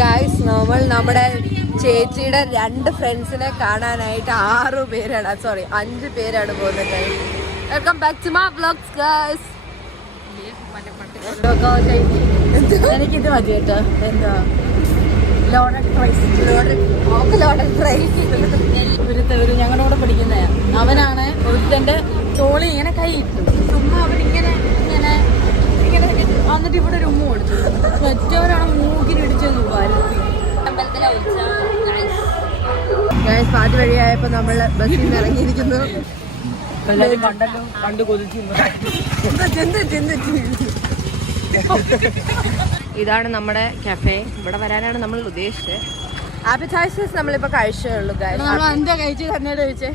Guys നമ്മൾ നമ്മുടെ ചേച്ചിയുടെ 2 ഫ്രണ്ട്സിനെ കാണാനായിട്ട് 6 പേരാണ്, സോറി 5 പേരാണ് പോകുന്നത്. Welcome back to my vlogs guys. എനിക്കിത് മതി കേട്ടോ. എന്താ ലോഡഡ് ഫ്രൈസ്. ഒരു ഞങ്ങളുടെ കൂടെ പഠിക്കുന്ന അവനാണ് ഒരുത്തന്റെ തോളി ഇങ്ങനെ കൈ ഇട്ടു. ചുമ്മാ അവനിങ്ങനെ ഇങ്ങനെ ഇങ്ങനെ എന്നിട്ട് ഇവിടെ ഒരു ഉമ്മ കൊടുത്തു. മറ്റവരാണ് മൂക്കിനിടിച്ചെന്ന് ഭാരതി. ഗായ്സ് പാതി വഴിയായപ്പോ നമ്മൾ ബസ്സിൽ നിന്ന് ഇറങ്ങിയിരിക്കുന്നു. കണ്ടല്ലോ, കണ്ടു കൊതിച്ചു. ഇതാണ് നമ്മുടെ കഫേ. ഇവിടെ വരാനാണ് നമ്മൾ ഉദ്ദേശിച്ചത്. ആപ്പറ്റൈസേഴ്സ് നമ്മളിപ്പോ കഴിച്ചേ ഉള്ളൂ ഗായ്സ്. എന്താ കഴിച്ചു തന്നേടെ ചോദിച്ചേ?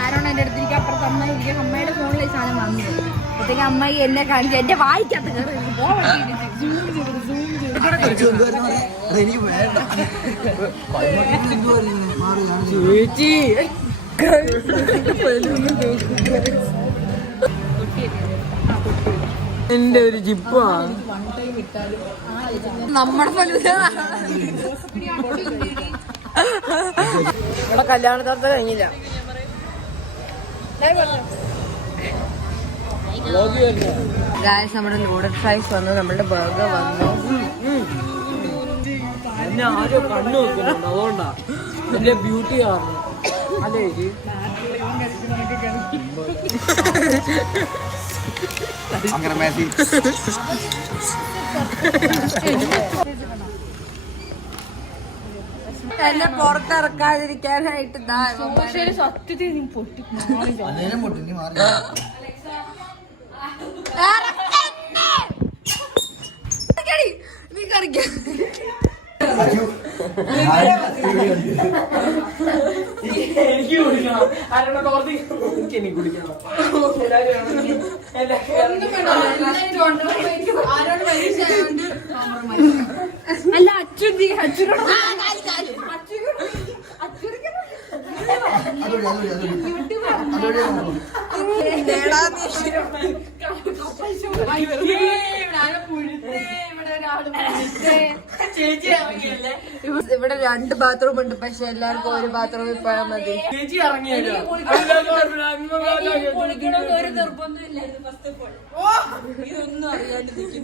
ആരോണ് എന്റെ അടുത്തിരിക്കും. അപ്പുറത്ത് അമ്മ ഇരിക്കും. അമ്മയുടെ ഫോണിൽ ഈ സാധനം വന്നത് അപ്പോഴത്തേക്ക് അമ്മായി എന്നെ കാണിച്ചു. എന്റെ വായിക്കകത്ത് എന്റെ ഒരു ജിപ്പാ നമ്മുടെ ഇവിടെ കല്യാണത്തോടെ കഴിഞ്ഞില്ല. ഗായ്സ് നമ്മുടെ ലോഡഡ് ഫ്രൈസ് വന്നു, നമ്മുടെ ബർഗർ വന്നു. ആരോ കണ്ണു വെക്കുന്നുണ്ട്, അതുകൊണ്ടാ എന്റെ ബ്യൂട്ടി കാരണം. അല്ലേ അങ്ങനെ മേസി എന്നെ പുറത്തിറക്കാതിരിക്കാനായിട്ട് സത്യത്തിൽ പൊട്ടി നീ കളിക്കാൻ എനിക്ക് കുടിക്കണം. എനിക്ക് കുടിക്കണം. അല്ല അച്ഛനോട് ഇവിടെ 2 ബാത്റൂം ഉണ്ട്, പക്ഷെ എല്ലാവർക്കും ഒരു ബാത്റൂമിൽ പോയാൽ മതി. ചേച്ചി ഇറങ്ങിയല്ലോ. ഒരു നിർബന്ധം ഇല്ലായിരുന്നു. ഫസ്റ്റ് ഓഫ് ഓൾ ഇതൊന്നും അറിയാണ്ട്